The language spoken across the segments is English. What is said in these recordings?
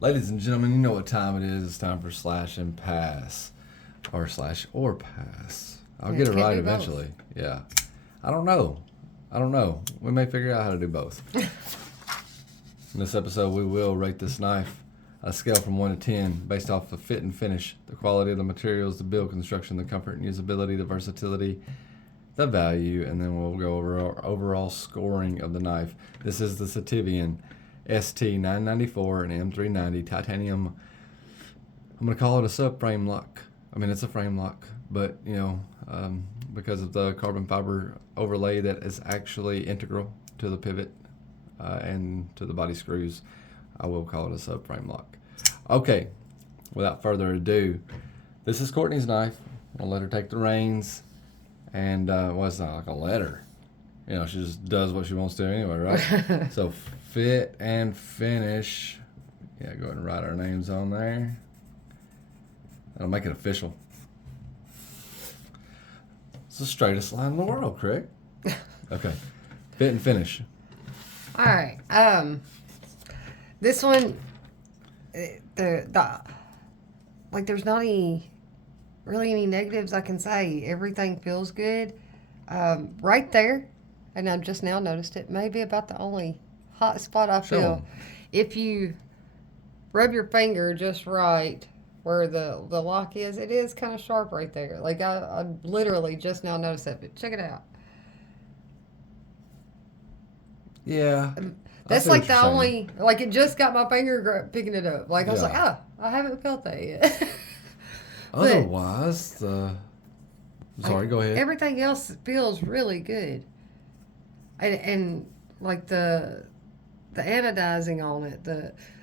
Ladies and gentlemen, you know what time it is. It's time for slash and pass. Or slash or pass. I'll Yeah, get it can't right do both. eventually. Yeah. I don't know. We may figure out how to do both. In this episode, we will rate this knife on a scale from 1 to 10 based off the fit and finish, the quality of the materials, the build construction, the comfort and usability, the versatility, the value, and then we'll go over our overall scoring of the knife. This is the Sitivien ST-994 and M390 titanium. I'm going to call it a subframe lock. I mean, it's a frame lock, but, because of the carbon fiber overlay that is actually integral to the pivot and to the body screws, I will call it a subframe lock. Okay, without further ado, this is Courtney's knife. I'll let her take the reins. And, it's not like a letter. She just does what she wants to anyway, right? So, fit and finish. Yeah, go ahead and write our names on there. That'll make it official. It's the straightest line in the world, Craig. Okay. Fit and finish. All right. This one, there's not really any negatives I can say. Everything feels good. Right there, and I've just now noticed it, may be about the only hot spot I Show feel. 'em. If you rub your finger just right where the lock is, it is kind of sharp right there. Like I literally just now noticed that, but check it out. Yeah. That's see what like you're the saying. only, like it just got my finger picking it up. Like I was like, Yeah. I haven't felt that yet. But Otherwise, sorry, go ahead. everything else feels really good. And like the anodizing on it,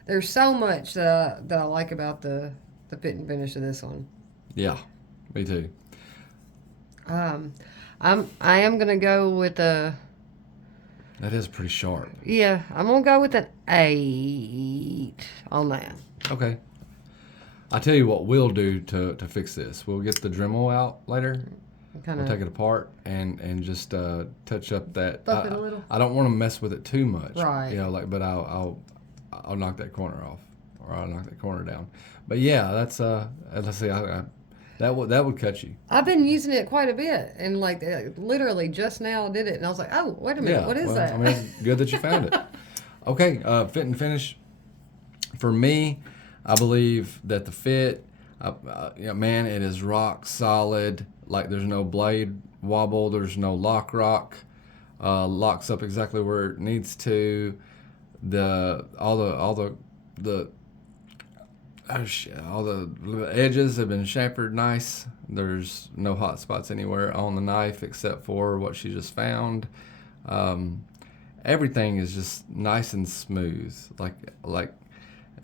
there's so much that I like about the fit and finish of this one. Yeah, me too. I am gonna go with a That is pretty sharp. I'm gonna go with an 8 on that. Okay. I tell you what we'll do to fix this. We'll get the Dremel out later. Kind We'll of take it apart and just touch up that. buff it a little. I don't want to mess with it too much. Right. But I'll knock that corner off, or I'll knock that corner down. But yeah, that's let's see, that would cut you. I've been using it quite a bit, and like literally just now did it, and I was like, oh, wait a minute, Yeah. what is well, that? I mean, it's good that you found it. Okay, fit and finish. For me, I believe that the fit, man, it is rock solid. Like there's no blade wobble, there's no lock rock. Locks up exactly where it needs to. All the edges have been chamfered nice. There's no hot spots anywhere on the knife except for what she just found. Everything is just nice and smooth,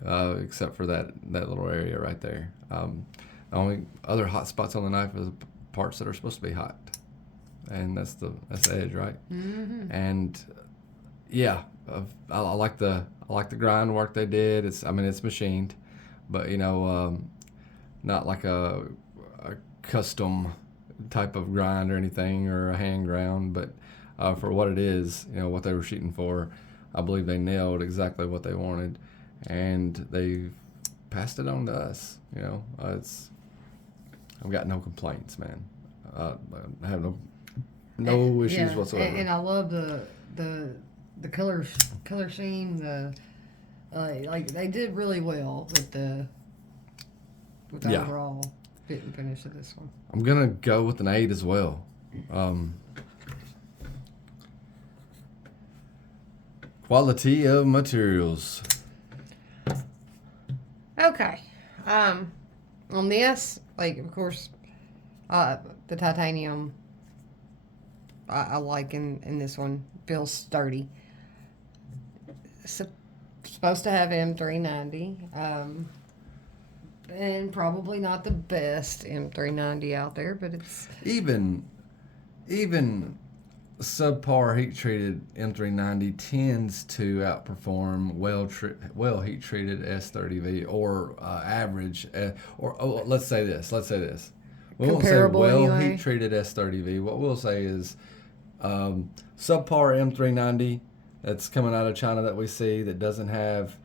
except for that little area right there. The only other hot spots on the knife are the parts that are supposed to be hot, and that's the edge, right? Mm-hmm. And yeah, I like the grind work they did. It's machined, but not like a custom type of grind or anything, or a hand ground, but for what it is, what they were shooting for, I believe they nailed exactly what they wanted, and they passed it on to us. I've got no complaints, man. I have no issues whatsoever. And I love the color scheme. Like they did really well with the Yeah. overall fit and finish of this one. I'm gonna go with an 8 as well. Quality of materials. Okay. On this, like of course, the titanium I like in this one feels sturdy. Supposed to have M390, and probably not the best M390 out there, but it's Even subpar heat treated M390 tends to outperform well heat treated S30V or average let's say this. We won't say Comparable well anyway. heat treated S30V. What we'll say is subpar M390 that's coming out of China that we see that doesn't have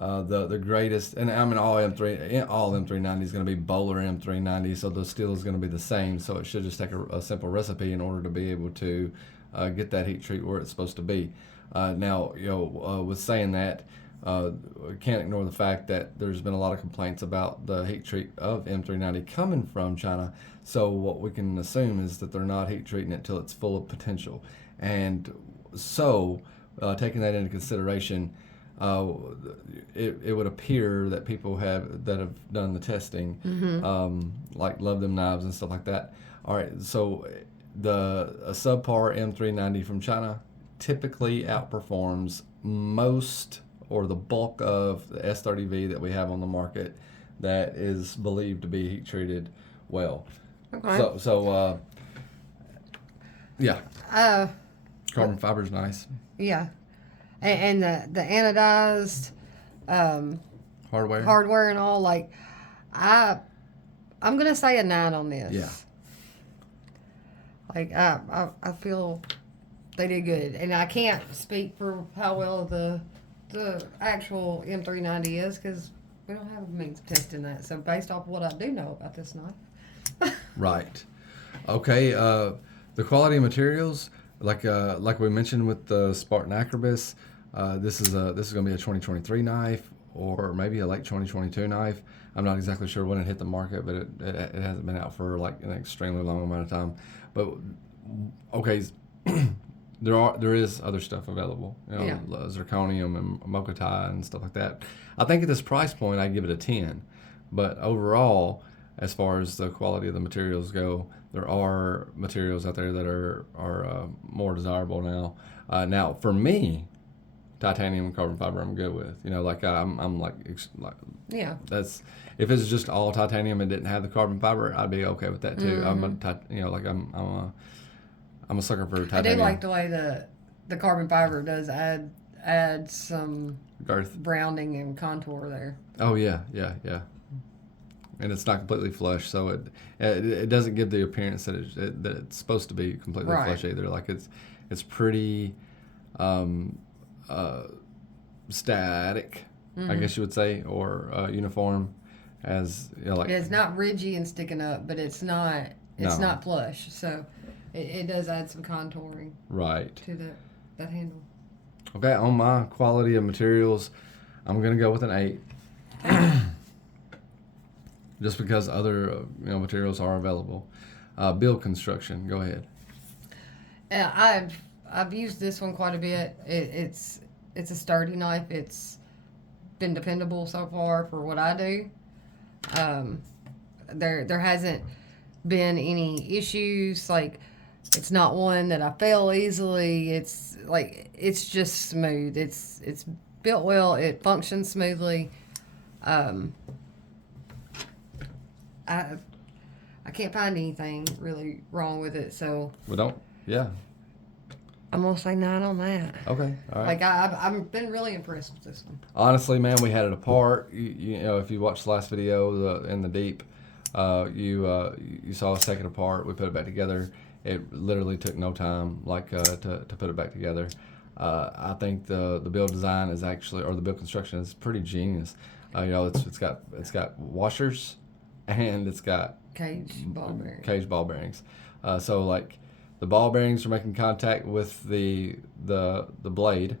the greatest, and I mean all M390 is going to be Bowler M390, so the steel is going to be the same. So it should just take a simple recipe in order to be able to get that heat treat where it's supposed to be. Now, with saying that, we can't ignore the fact that there's been a lot of complaints about the heat treat of M390 coming from China. So what we can assume is that they're not heat treating it till it's full of potential. And so, taking that into consideration, it would appear that people that have done the testing, like Love Them Knives and stuff like that. All right, so a subpar M390 from China typically outperforms most or the bulk of the S30V that we have on the market that is believed to be heat treated well. Okay. So yeah. Carbon fiber is nice. Yeah. And the anodized hardware and all, like, I'm gonna say a 9 on this. Yeah. Like, I feel they did good, and I can't speak for how well the actual M390 is because we don't have a means of testing that. So based off what I do know about this knife. Right. Okay. The quality of materials, like we mentioned with the Spartan Acrobus, this is going to be a 2023 knife or maybe a late 2022 knife. I'm not exactly sure when it hit the market, but it hasn't been out for like an extremely long amount of time. But okay, there is other stuff available, zirconium and mochatai and stuff like that. I think at this price point, I give it a 10. But overall, as far as the quality of the materials go, there are materials out there that are more desirable now. Now, for me, titanium and carbon fiber, I'm good with. Yeah. That's if it's just all titanium and didn't have the carbon fiber, I'd be okay with that too. Mm-hmm. I'm a sucker for I titanium. do like the way the carbon fiber does add some girth, rounding and contour there. Oh yeah. And it's not completely flush, so it doesn't give the appearance that it's supposed to be completely flush either. Like it's pretty static, I guess you would say, or uniform, as it's not ridgy and sticking up, but it's not not flush. So it does add some contouring to that handle. Okay, on my quality of materials, I'm gonna go with an 8. Just because other materials are available. Build construction, go ahead. I've used this one quite a bit. It's a sturdy knife. It's been dependable so far for what I do. There hasn't been any issues. Like, it's not one that I fail easily. It's just smooth. It's built well. It functions smoothly. I can't find anything really wrong with it, so I'm gonna say 9 on that. Okay, all right. Like, I've been really impressed with this one. Honestly, man, we had it apart. If you watched the last video, in the deep, you saw us take it apart. We put it back together. It literally took no time, to put it back together. I think the build design is actually, or the build construction is pretty genius. It's got washers, and it's got Cage ball bearings. So like the ball bearings are making contact with the blade,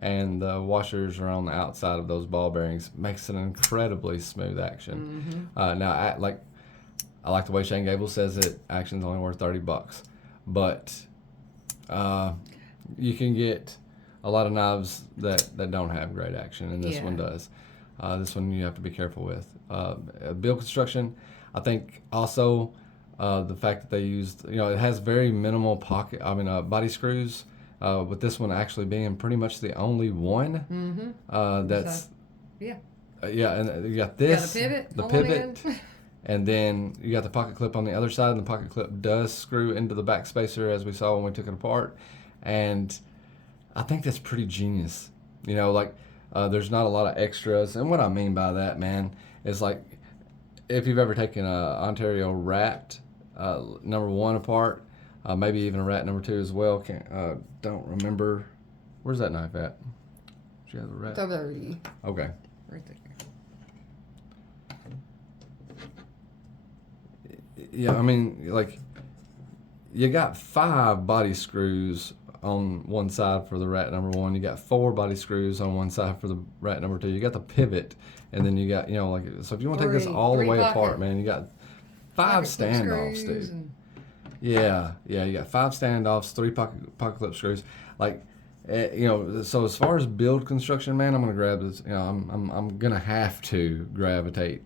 and the washers are on the outside of those ball bearings. Makes an incredibly smooth action. Mm-hmm. Now I like the way Shane Gable says it. Action's only worth $30, but you can get a lot of knives that don't have great action, and this one does. This one you have to be careful with. Build construction, I think also the fact that they used, it has very minimal body screws, with this one actually being pretty much the only one. That's and you got this, the pivot, and then you got the pocket clip on the other side, and the pocket clip does screw into the back spacer as we saw when we took it apart, and I think that's pretty genius. There's not a lot of extras, and what I mean by that, man, is like if you've ever taken a Ontario Rat number 1 apart, maybe even a Rat number 2 as well. Don't remember. Where's that knife at? Do you have the rat? It's over there with you. Okay. Right there. Yeah, I mean, like, you got 5 body screws on one side for the rat number 1. You got 4 body screws on one side for the rat number 2. You got the pivot, and then you got, like, so if you want to take this all the way apart, man, you got 5 standoffs, dude. Yeah, you got 5 standoffs, 3 pocket clip screws. Like, so as far as build construction, man, I'm gonna grab this. I'm gonna have to gravitate,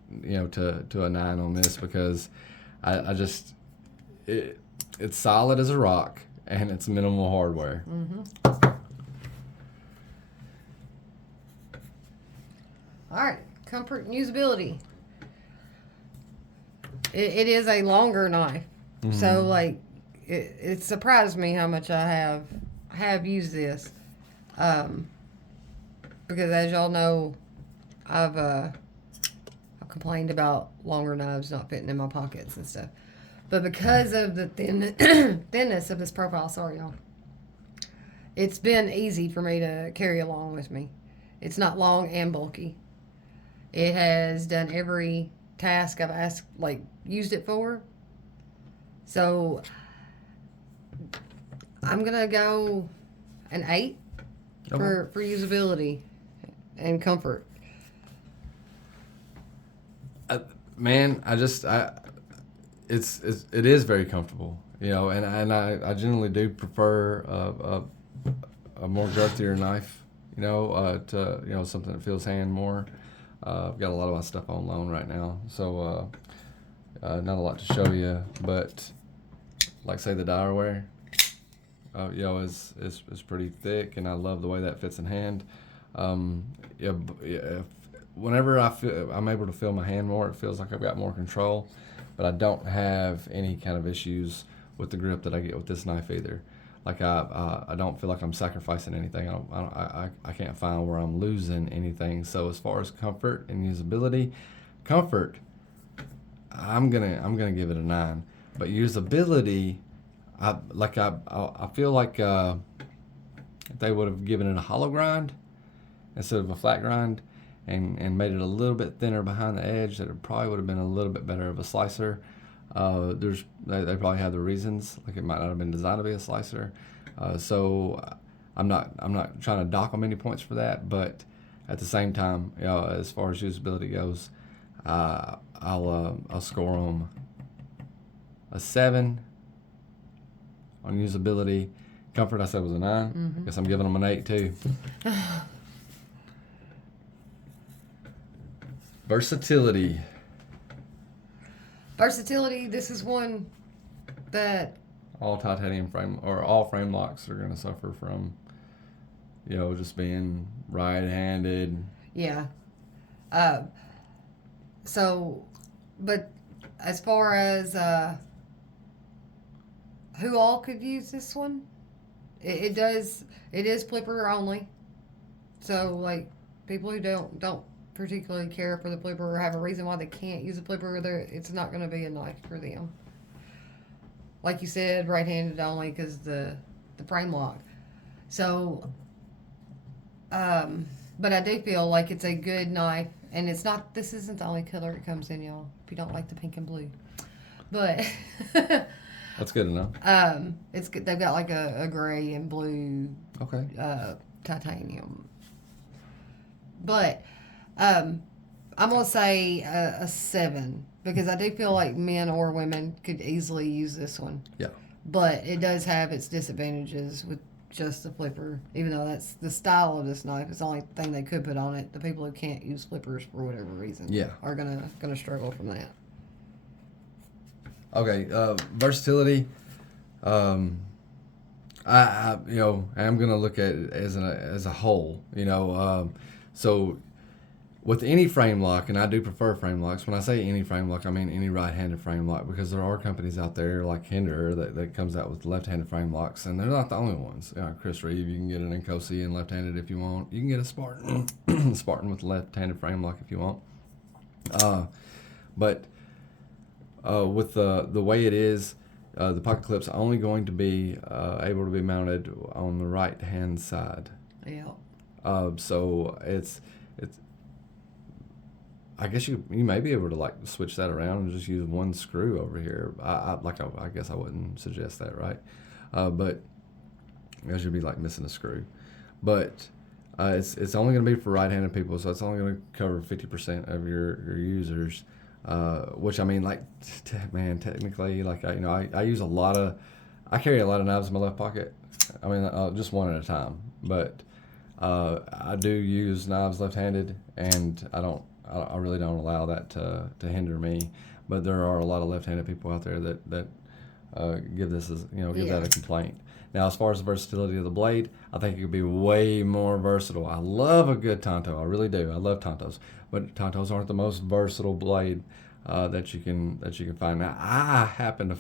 to a 9 on this because I just it's solid as a rock and it's minimal hardware. Mm-hmm. All right, comfort and usability. It is a longer knife, so like it surprised me how much I have used this, because as y'all know, I've complained about longer knives not fitting in my pockets and stuff, but because of the thinness of this profile, sorry y'all, it's been easy for me to carry along with me. It's not long and bulky. It has done every task I've used it for. So I'm gonna go an 8 for usability and comfort. Man, it is very comfortable, and I generally do prefer a more girthier knife, to something that feels hand more. I've got a lot of my stuff on loan right now, so not a lot to show you, but like say the Direware, is pretty thick, and I love the way that fits in hand. Whenever I'm able to feel my hand more, it feels like I've got more control, but I don't have any kind of issues with the grip that I get with this knife either. Like I don't feel like I'm sacrificing anything. I can't find where I'm losing anything. So as far as comfort and usability, comfort, I'm gonna give it a 9. But usability, I feel like if they would have given it a hollow grind instead of a flat grind, and made it a little bit thinner behind the edge, that it probably would have been a little bit better of a slicer. They probably have the reasons, like it might not have been designed to be a slicer. So I'm not trying to dock them any points for that, but at the same time, as far as usability goes, I'll score them a 7 on usability. Comfort, I said, was a 9. Mm-hmm. Guess I'm giving them an 8 too. Versatility. This is one that all titanium frame, or all FRAMELOCKs are going to suffer from, just being right-handed. Yeah. But as far as who all could use this one, it is flipper only. So like people who don't particularly care for the flipper or have a reason why they can't use a flipper, it's not going to be a knife for them. Like you said, right-handed only because the FRAMELOCK. So, but I do feel like it's a good knife, and this isn't the only color it comes in, y'all, if you don't like the pink and blue. But that's good enough. It's good. They've got like a gray and blue titanium. But I'm gonna say a 7 because I do feel like men or women could easily use this one. Yeah. But it does have its disadvantages with just the flipper, even though that's the style of this knife. It's the only thing they could put on it. The people who can't use flippers for whatever reason, are gonna struggle from that. Okay, versatility. I'm gonna look at it as a whole. So with any FRAMELOCK, and I do prefer FRAMELOCks. When I say any FRAMELOCK, I mean any right-handed FRAMELOCK, because there are companies out there like Hinder that comes out with left-handed FRAMELOCks, and they're not the only ones. Chris Reeve, you can get an Nkosi and left-handed if you want. You can get a Spartan with left-handed FRAMELOCK if you want. But with the way it is, the pocket clip's only going to be able to be mounted on the right-hand side. Yeah. So it's I guess you may be able to like switch that around and just use one screw over here. I guess I wouldn't suggest that, right? But because you'd be like missing a screw. But it's only going to be for right-handed people, so it's only going to cover 50% of your users. Which I mean, like, man, technically, like I use I carry a lot of knives in my left pocket. I mean, just one at a time. But I do use knives left-handed, and I really don't allow that to hinder me. But there are a lot of left-handed people out there that give this as give that a complaint. Now, as far as the versatility of the blade, I think it could be way more versatile. I love a good Tanto, I really do. I love Tantos, but Tantos aren't the most versatile blade that you can find. Now, I happen to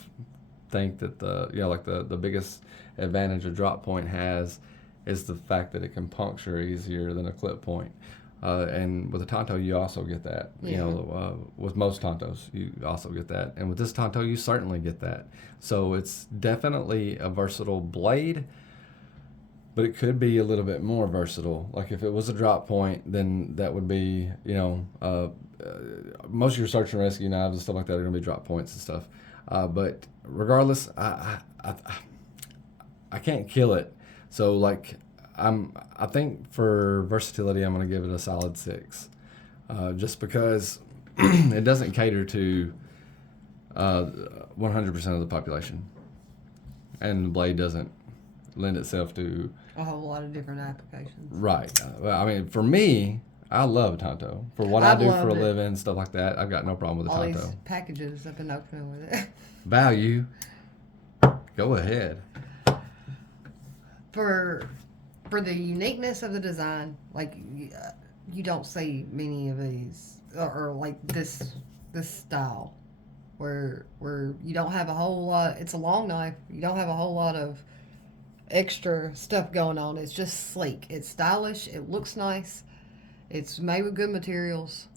think that the biggest advantage a drop point has is the fact that it can puncture easier than a clip point. And with a Tanto, you also get that. With most Tantos, you also get that. And with this Tanto, you certainly get that. So it's definitely a versatile blade, but it could be a little bit more versatile. Like if it was a drop point, then that would be, most of your search and rescue knives and stuff like that are going to be drop points and stuff. But regardless, I can't kill it. So like, I think for versatility, I'm going to give it a solid 6, just because it doesn't cater to 100% of the population, and the blade doesn't lend itself to a whole lot of different applications. Right. I mean, for me, I love Tanto. For what I do for a living and stuff like that, I've got no problem with the Tanto. All these packages I've been opening with it. Value. Go ahead. For the uniqueness of the design, like you don't see many of these, or like this style, where you don't have a whole lot. It's a long knife. You don't have a whole lot of extra stuff going on. It's just sleek. It's stylish. It looks nice. It's made with good materials.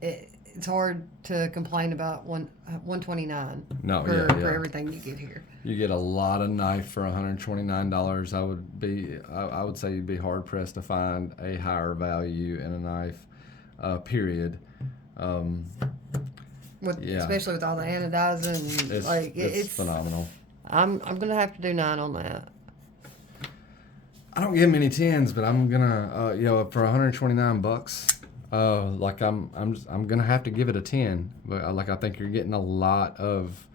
It's hard to complain about $129 for everything you get here. You get a lot of knife for $129. I would say you'd be hard pressed to find a higher value in a knife, period. Especially with all the anodizing, it's phenomenal. I'm gonna have to do 9 on that. I don't give many 10s, but I'm gonna for $129. I'm gonna have to give it a 10, but I think you're getting a lot of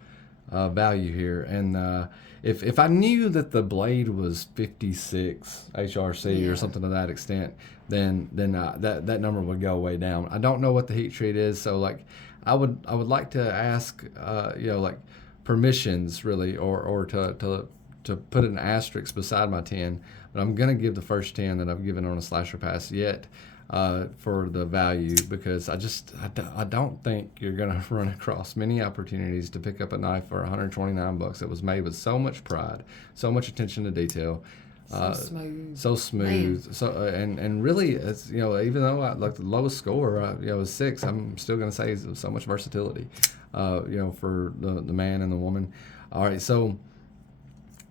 value here. And if I knew that the blade was 56 HRC or something to that extent, then that number would go way down. I don't know what the heat treat is, so like I would like to ask permissions really, or to put an asterisk beside my 10. But I'm gonna give the first 10 that I've given on a slasher pass yet. For the value, because I don't think you're going to run across many opportunities to pick up a knife for $129 that was made with so much pride, so much attention to detail, so smooth, and really, it's even though I like the lowest score, is 6, I'm still going to say so much versatility, for the man and the woman. All right, so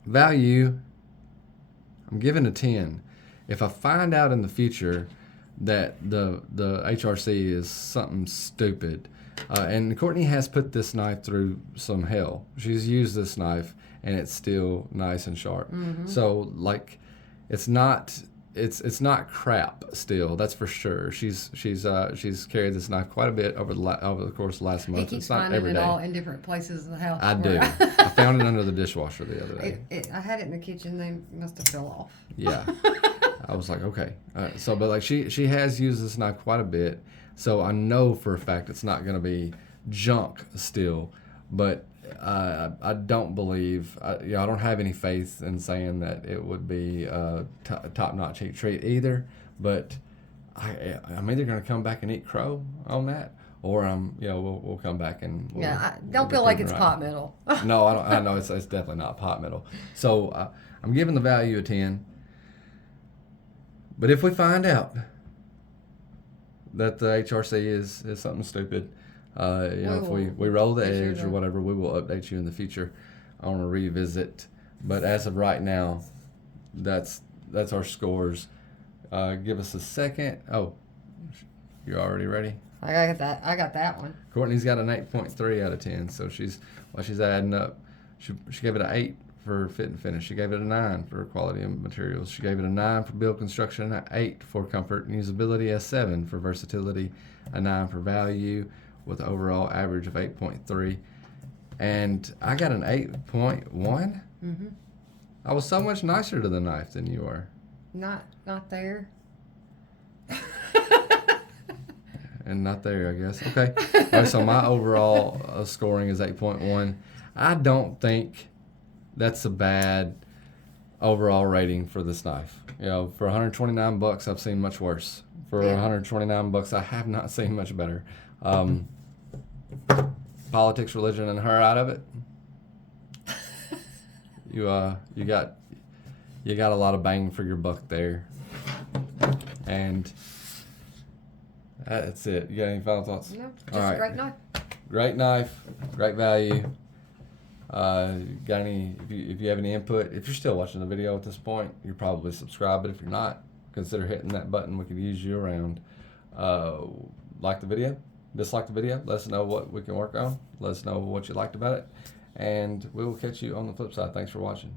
value, I'm giving a 10. If I find out in the future that the HRC is something stupid, and Courtney has put this knife through some hell. She's used this knife and it's still nice and sharp. Mm-hmm. So like, it's not crap still, that's for sure. She's carried this knife quite a bit over the course of the last month. He keeps it's not finding every it day. all in different places in the house. I do. I found it under the dishwasher the other day. I had it in the kitchen. They must have fell off. Yeah. I was like, okay. But like she has used this knife quite a bit, so I know for a fact it's not going to be junk still. But I don't believe, I don't have any faith in saying that it would be top-notch heat treat either. But I'm either going to come back and eat crow on that, or we'll come back and I don't feel like it's pot metal. No, I don't. I know it's definitely not pot metal. So I'm giving the value a 10. But if we find out that the HRC is something stupid, if we roll the edge or whatever, we will update you in the future on a revisit. But as of right now, that's our scores. Give us a second. Oh, you're already ready? I got that one. Courtney's got an 8.3 out of 10, so while she's adding up, she gave it an 8 for fit and finish. She gave it a 9 for quality of materials. She gave it a 9 for build construction, an 8 for comfort and usability, a 7 for versatility, a 9 for value, with an overall average of 8.3. And I got an 8.1. Mm-hmm. I was so much nicer to the knife than you are. Not there. And not there, I guess. Okay. All right, so my overall scoring is 8.1. I don't think that's a bad overall rating for this knife. You know, for $129, I've seen much worse. For $129, I have not seen much better. Politics, religion, and her out of it. You got a lot of bang for your buck there. And that's it. You got any final thoughts? No, just all right. a great knife. Great knife, great value. Got any? If you have any input, if you're still watching the video at this point, you're probably subscribed. But if you're not, consider hitting that button. We could use you around. Like the video, dislike the video. Let us know what we can work on. Let us know what you liked about it, and we will catch you on the flip side. Thanks for watching.